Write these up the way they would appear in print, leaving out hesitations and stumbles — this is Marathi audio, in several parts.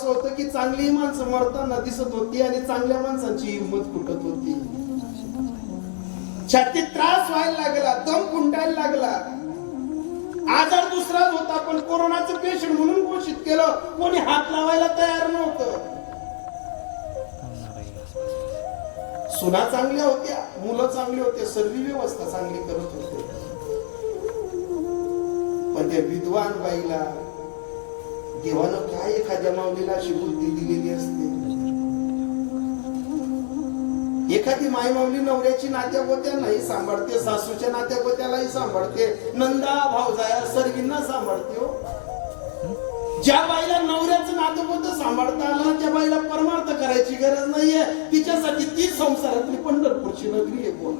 असं होतं की चांगली माणसं मरताना दिसत होती आणि चांगल्या माणसांची हिंमत फुटत होती. छातीत त्रास व्हायला लागला, दम खुंटायला लागला. आजार दुसराच होता, पण कोरोनाचं पेशंट म्हणून घोषित केलं. कोणी हात लावायला तयार नव्हतं. सुना चांगल्या होत्या, मुलं चांगली होते, सर्व व्यवस्था चांगली करत होते. पण त्या विद्वान बाईला देवानं काय एखाद्या माऊलीला अशी बुद्धी दिलेली असते. एखादी माई माऊली नवऱ्याची नात्या गोत्यांनाही सांभाळते, सासूच्या नात्या गोत्यालाही सांभाळते, नंदा भावजाया सर्वींना सांभाळते. हो, ज्या बाईला नवऱ्याचं नातं गोतं सांभाळता आलं ना, त्या बाईला परमार्थ करायची गरज नाहीये. तिच्यासाठी ती संसारातली पंढरपूरची नगरी आहे. बोल,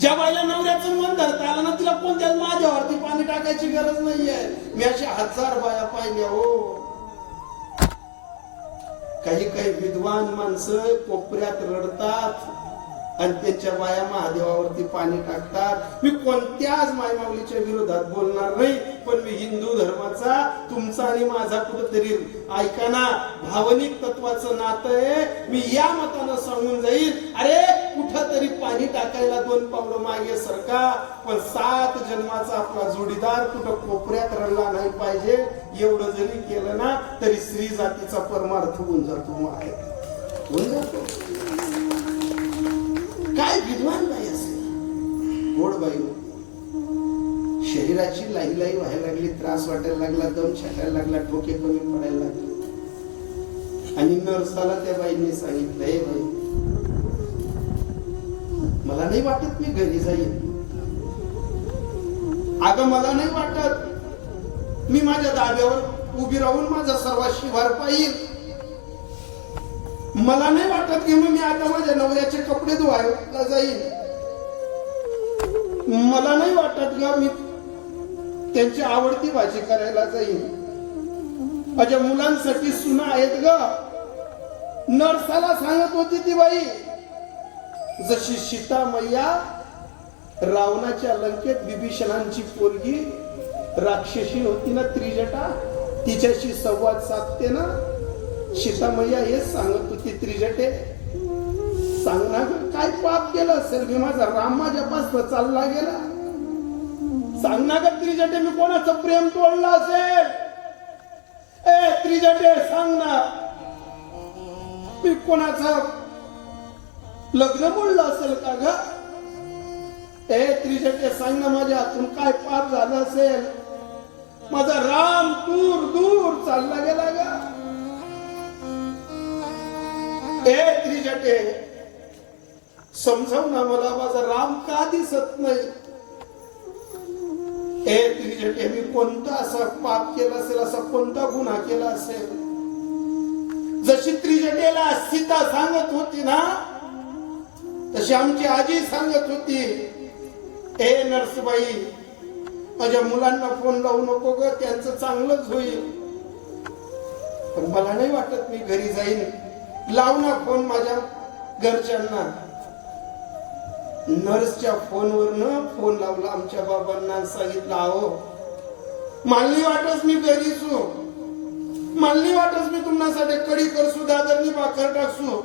ज्या बाईला नवऱ्याचं मन धरता आलं ना, तिला कोणत्याच माझ्यावरती पाणी टाकायची गरज नाहीये. मी अशा 1000 बाया पाहिल्या. हो, काही काही विद्वान माणसं कोपऱ्यात रडतात आणि त्यांच्या बाया महादेवावरती पाणी टाकतात. मी कोणत्याच मायमाऊलीच्या विरोधात बोलणार नाही, पण मी हिंदू धर्माचा तुमचा आणि माझा कुठेतरी ऐका ना भावनिक तत्वाचं नातं आहे. मी या मतानं सांगून जाईल, अरे कुठंतरी पाणी टाकायला 2 पावलं मागे सरका, पण 7 जन्माचा आपला जोडीदार कुठं कोपऱ्यात रडला नाही पाहिजे. एवढं जरी केलं ना तरी स्त्री जातीचा परमार्थ होऊन जातो. होऊन जातो. काय विद्वान बाई असेल, गोड बाई होती. शरीराची लाई लाई व्हायला लागली, त्रास वाटायला लागला, दम छाटायला लागला, डोके कमी पडायला लागले. आणि नर्साला त्या बाईंनी सांगितलं, हे बाई, मला नाही वाटत मी घरी जाईन. अगं मला नाही वाटत मी माझ्या दाब्यावर उभी राहून माझा सर्वाशी भर पाहिल. मला नाही वाटत की मी आता माझ्या नवऱ्याचे कपडे धुवायला जाईल. मला नाही वाटत ग मी त्यांची आवडती भाजी करायला जाईल. माझ्या मुलांसाठी सुना आहेत ग. नर्साला सांगत होती ती बाई, जशी सीता मैया रावणाच्या लंकेत विभीषणांची पोरगी राक्षसी होती ना, त्रिजटा, तिच्याशी संवाद साधते ना, सीता मैया हेच सांगत होती, त्रिजटे सांग ना काय पाप केलं असेल मी, माझा राम माझ्यापासून चालला गेला. सांग ना ग त्रिजटे, मी कोणाचं प्रेम तोडलं असेल. ए त्रिजटे सांग ना, मी कोणाचं लग्न मोडलं असेल का ग. ए त्रिजटे सांग ना, माझ्या हातून काय पाप झालं असेल. माझा राम दूर दूर चालला गेला ग. ए त्रिजटे समजाव ना मला, माझा राम का दिसत नाही. ए त्रिजटे, मी कोणता असा पाप केला असेल, असा कोणता गुन्हा केला असेल. जशी त्रिजटेला सीता सांगत होती ना, तशी आमची आजी सांगत होती, ए नरसबाई, माझ्या मुलांना फोन लावू नको ग, त्यांचं चांगलंच होईल. पण मला नाही वाटत मी घरी जाईन. लाव ना फोन माझ्या घरच्यांना. नर्सच्या फोनवरनं फोन लावला आमच्या बाबांना, सांगितलं, अहो मला नाही वाटत मी घरी सु, मला नाही वाटत मी तुमच्यासाठी कडी करसू, दादरनी भाकर टाकसू,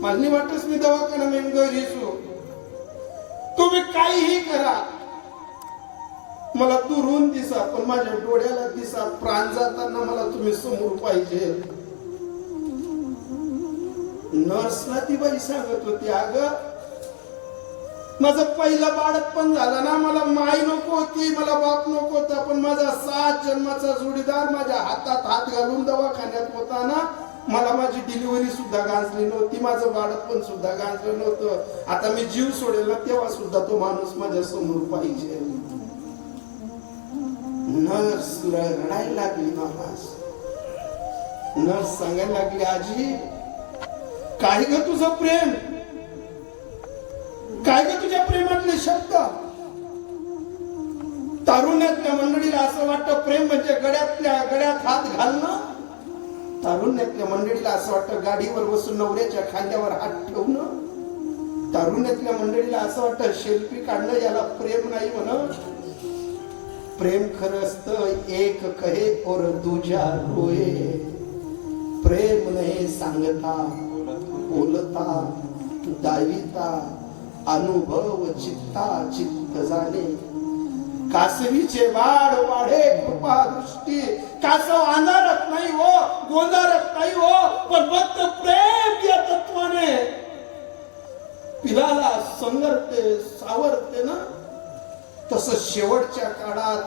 मला नाही वाटत मी दवाखाना मी घरी सु. तुम्ही काहीही करा, मला दुरून दिसा, पण माझ्या डोळ्याला दिसा. प्राण जाताना मला तुम्ही समोर पाहिजे. नर्सला ती बाई सांगत होती, अगं माझं पहिलं बाळक पण झालं ना, मला माई नको होती, मला बाप नको होता, पण माझा 7 जन्माचा जोडीदार माझ्या हातात हात घालून दवाखान्यात होता ना, मला माझी डिलिव्हरी सुद्धा गांजली नव्हती, माझं बाळक पण सुद्धा गांजलं नव्हतं. आता मी जीव सोडेल ना, तेव्हा सुद्धा तो माणूस माझ्या समोर पाहिजे. नर्स रडायला लागली. नर्स सांगायला लागली, आजी काय ग तुझं प्रेम, काय ग तुझ्या प्रेमातले शब्द. तारुण्यातल्या मंडळीला असं वाटतं प्रेम म्हणजे गड्यात हात घालणं. तारुण्यातल्या मंडळीला असं वाटतं गाडीवर बसून नवऱ्याच्या खांद्यावर हात ठेवणं. तारुण्यातल्या मंडळीला असं वाटतं सेल्फी काढणं याला प्रेम नाही म्हणत. प्रेम खरं असतं एक कहे और दूजा रोए. प्रेम नाही सांगता बोलता दाविता अनुभव चित्ता चित्त जाणे. कासवीचे वाढ वाढे कृपा दृष्टी. कासव अंधारत नाही हो, गोंधारत नाही हो, पण फक्त प्रेम या तत्वाने पिलाला संगरते सावरते ना. तसं शेवटच्या काळात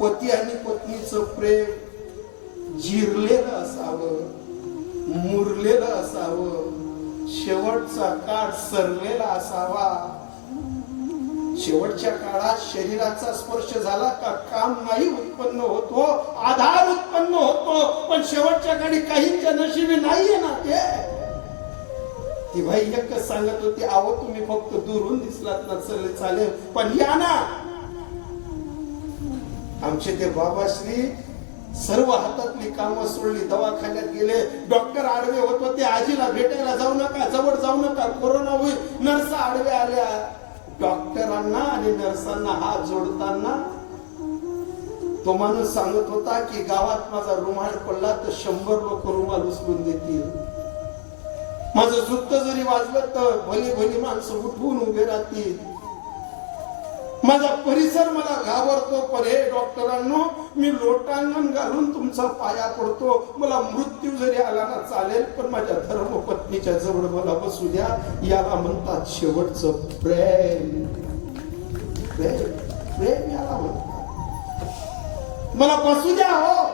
पती आणि पत्नीचं प्रेम जिरलेलं असावं, मुरलेलं असावं, शेवटचा काळ सरलेला असावा. शेवटच्या काळात शरीराचा स्पर्श झाला का काम नाही उत्पन्न होतो, आधार उत्पन्न होतो. पण शेवटच्या काळी काहींच्या नशिबी नाहीये ना ते. ती बाई एकच सांगत होती, आहो तुम्ही फक्त दुरून दिसलात ना चालेल, पण या ना. आमचे ते बाबाश्री सर्व हातातली कामं सोडली, दवाखान्यात गेले. डॉक्टर आडवे होत होते, आजीला भेटायला जाऊ नका, जवळ जाऊ नका, कोरोना होईल. नर्स आडवे आल्या. डॉक्टरांना आणि नर्सांना हात जोडताना तो माणूस सांगत होता की गावात माझा रुमाल पडला तर 100 लोक रुमाल उचलून देतील. माझं जुत्त जरी वाजलं तर भली भली माणसं उठवून उभे राहतील. माझा परिसर मला घाबरतो, पण हे डॉक्टरांनो मी लोटांगण घालून तुमचा पाया पडतो. मला मृत्यू जरी आला ना चालेल, पण माझ्या धर्मपत्नीच्या जवळ मला बसू द्या. याला म्हणतात शेवटचं प्रेम. प्रेम प्रेम याला म्हणतात. मला बसू द्या हो.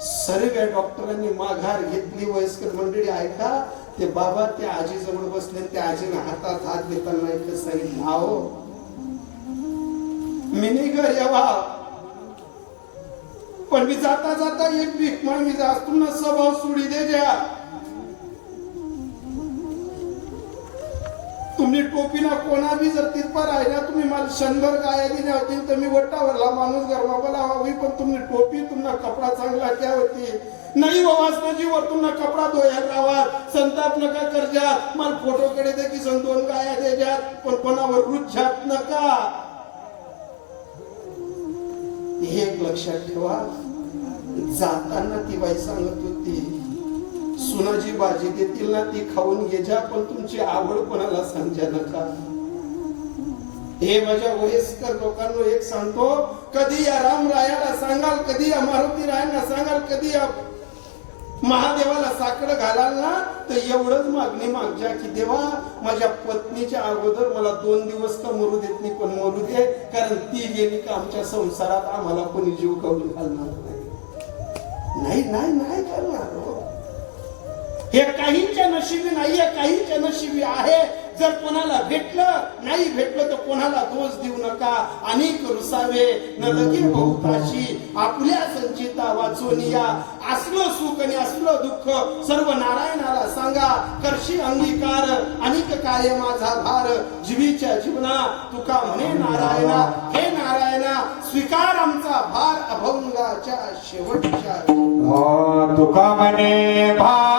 सर्व डॉक्टरांनी माघार घेतली. वयस्कर मंडळी ऐका, ते बाबा त्या आजी जवळ बसले. त्या आजीने हातात हात घेताना एकच सांगितलं, आहो मी नाही घर यावा, पण मी जाता जाता एक भीक मागणी जास्तून स्वभाव सोडी दे ज्या. तुम्ही टोपीना कोणा बी जर तिथपर आहे ना, तुम्ही मला 100 गाया दिल्या होती तर मी वट्टावरला माणूस गरमाला हवी, पण तुम्ही टोपी तुम्हाला कपडा चांगला क्या होती नाही वासनाची वर तुम्हाला कपडा धोया रावा. संताप नका करजा. मला फोटोकडे दे की 2 गाया द्याच्यात, पण कोणावर रुच्छात नका. हे एक लक्षात ठेवा. जाताना ती बाई सांगत होती, सुनाची भाजी देतील ना ती खाऊन घे जा, पण तुमची आवड कोणाला सांगा नका. हे माझ्या वयस्कर लोकांना एक सांगतो, कधी या रामरायाला सांगाल, कधी या मारुती रायांना सांगाल, कधी या महादेवाला साकडं घालाल ना, तर एवढंच मागणी मागजा की देवा माझ्या पत्नीच्या अगोदर मला 2 दिवस का मरू देत नाही, पण मरू दे, कारण ती गेली का आमच्या संसारात आम्हाला कोणी जीव काढून घालणार नाही. नाही नाही करणार हो. हे काहींच्या नशिबी नाहीये, काहींच्या नशिबी आहे. जर कोणाला भेटलं नाही भेटलं तर कोणाला दोष देऊ नका. अनेक रुसावे न लगे बहुताशी आपल्या संचिता वाचोनिया. असलं सुख आणि असलं दुःख सर्व नारायणाला सांगा. करशी अंगीकार अनेक कार्य माझा भार. जीवीच्या जीवना तुका म्हणे नारायणा, हे नारायणा स्वीकार आमचा भार अभंगाच्या शेवटच्या. तुका म्हणे भार